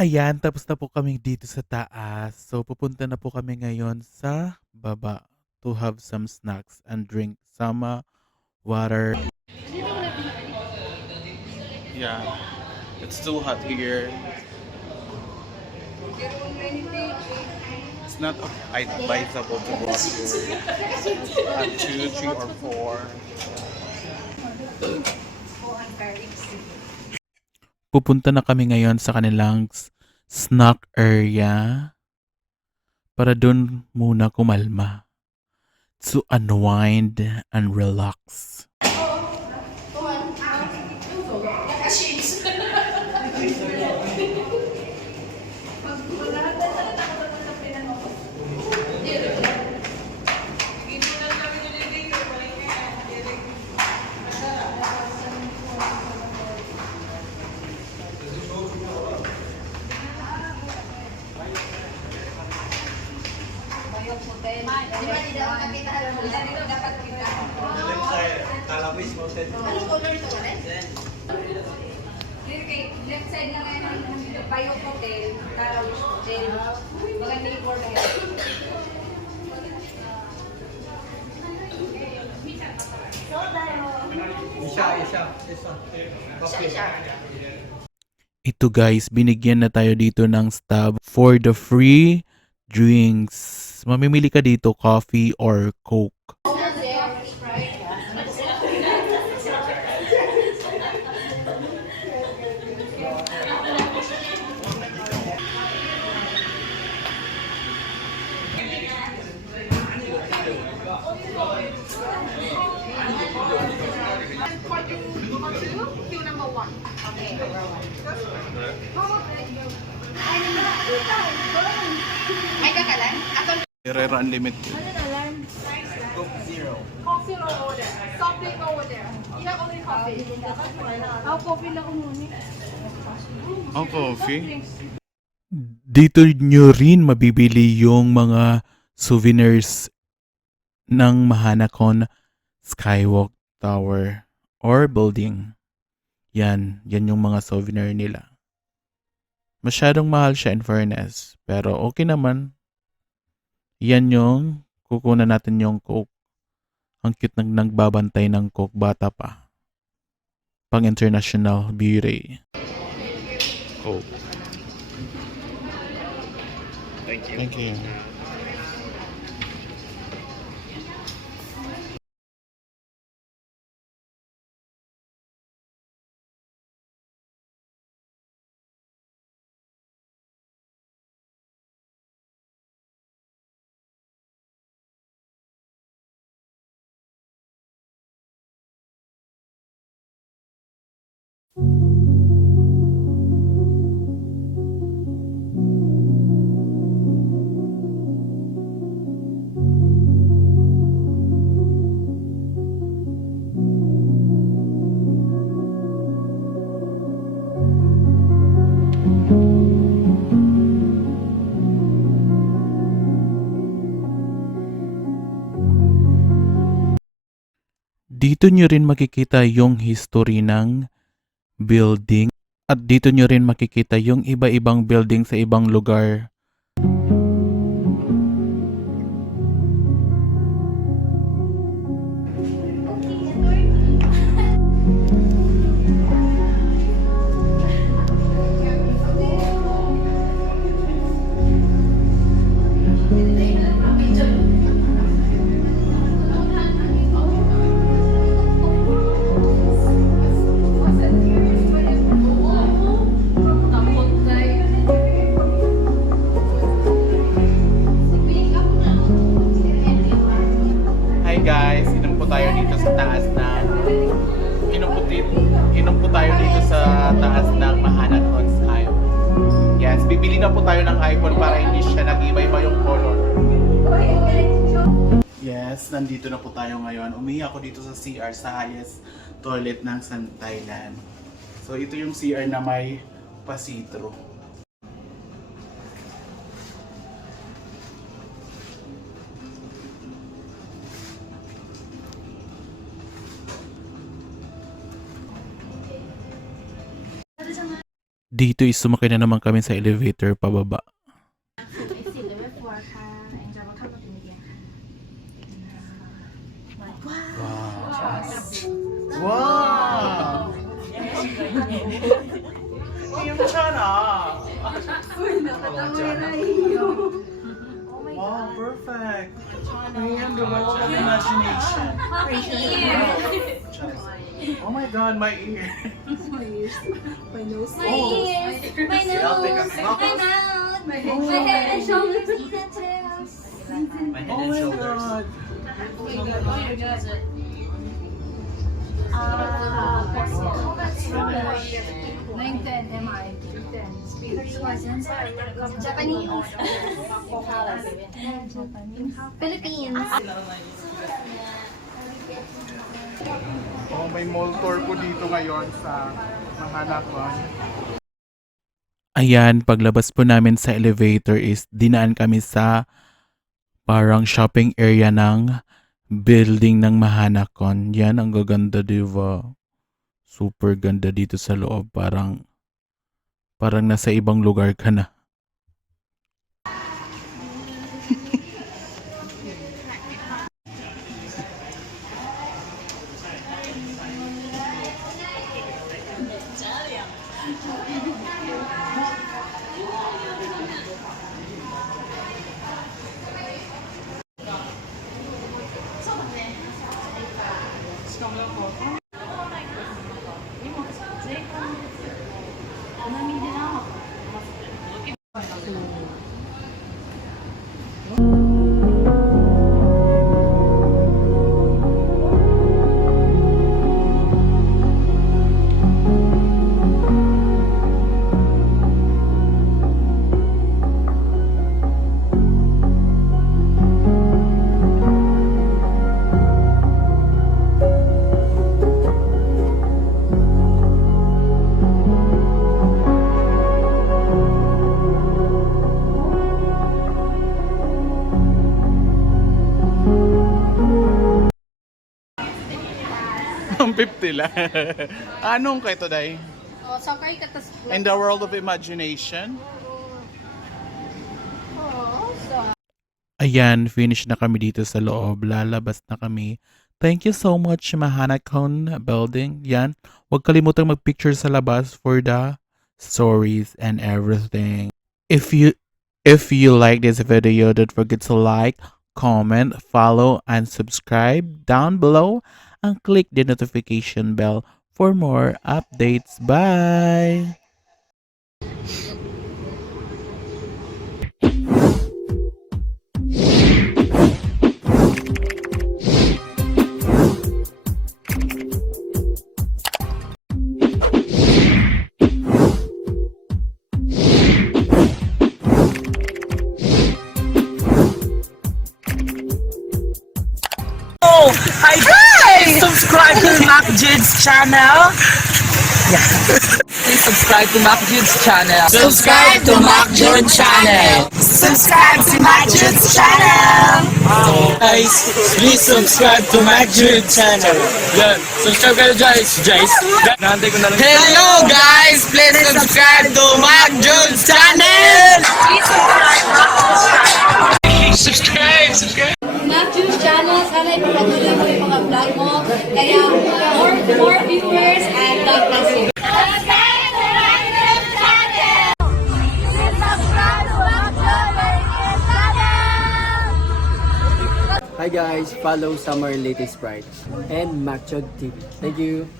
Ayan, tapos na po kami dito sa taas. So, pupunta na po kami ngayon sa baba to have some snacks and drink some water. Yeah, it's too hot here. It's not advisable to go up here at 2, 3, or 4. Pupunta na kami ngayon sa kanilang snack area para dun muna kumalma. To unwind and relax. Anong color ito ka rin? Left side na ngayon ng Bayo Hotel, Tarawis Hotel. Mga neighbor na yan. Isa. Ito guys, binigyan na tayo dito ng stub for the free drinks. Mamimili ka dito, coffee or coke. Queue number 1. Okay. May kakalan? Ako Herrera Unlimited. Coke Zero over there. Soft drink over there. You have only coffee. Coffee lang muna. Ang coffee? Dito nyo rin mabibili yung mga souvenirs ng Mahanakon Skywalk Tower or building. Yan yung mga souvenir nila. Masyadong mahal siya in fairness, pero okay naman. Yan yung kukunan natin yung Coke. Ang cute nagbabantay ng Coke, bata pa. Pang international beauty. Coke. Thank you. Dito nyo rin makikita yung history ng building at dito nyo rin makikita yung iba-ibang building sa ibang lugar. Hi guys, inom po tayo dito sa taas ng inom po tayo dito sa taas ng Mahanakon Skywalk. Yes, bibili na po tayo ng iPhone para hindi siya nag-iba-iba yung color. Yes, nandito na po tayo ngayon. Umihi ako dito sa CR, sa highest toilet ng Thailand. So ito yung CR na may pasitro. Dito is sumakay na naman kami sa elevator pababa. 4level 4ค่ะเดี๋ยวจะมาเข้าประตูเดียวค่ะ Wow! 괜찮아. Wow, perfect. The world of imagination. Oh my god, my ear. My ears, my nose, My ears, my nose, my mouth, my head and shoulders, even tails. My head Oh and my shoulders. god. Nine, 10 MI, 10. Japanese. Philippines. Oh, may mall tour po dito ngayon sa Mahanakon. Ayan, paglabas po namin sa elevator is dinaan kami sa parang shopping area ng building ng Mahanakon. Yan, ang gaganda, diba? Super ganda dito sa loob. Parang nasa ibang lugar ka na. Ang 50 lang. Anong kay today? Oh, sakay ka tas. In the world of imagination? Oh, sa. Ayan, finish na kami dito sa loob. Lalabas na kami. Thank you so much, Mahanakon Building. Yan. Huwag kalimutang mag-picture sa labas for the stories and everything. If you like this video, don't forget to like, comment, follow, and subscribe down below and click the notification bell for more updates. Bye! Hi guys! Subscribe to Mac Jids channel. Please subscribe to Mac Jids channel. Subscribe to Mac Jids channel. Subscribe to Mac Jids channel. Guys, please subscribe to Mac Jids channel. Yan, subscribe kayo guys. Hello guys, please subscribe to Mac Jids channel. Subscribe. Mac Juice Channel, sana ipapatuloy mo yung mga vlog mo. Kaya more viewers and God bless you. Hi guys, follow Summer Latest Sprite and Macchod TV. Thank you.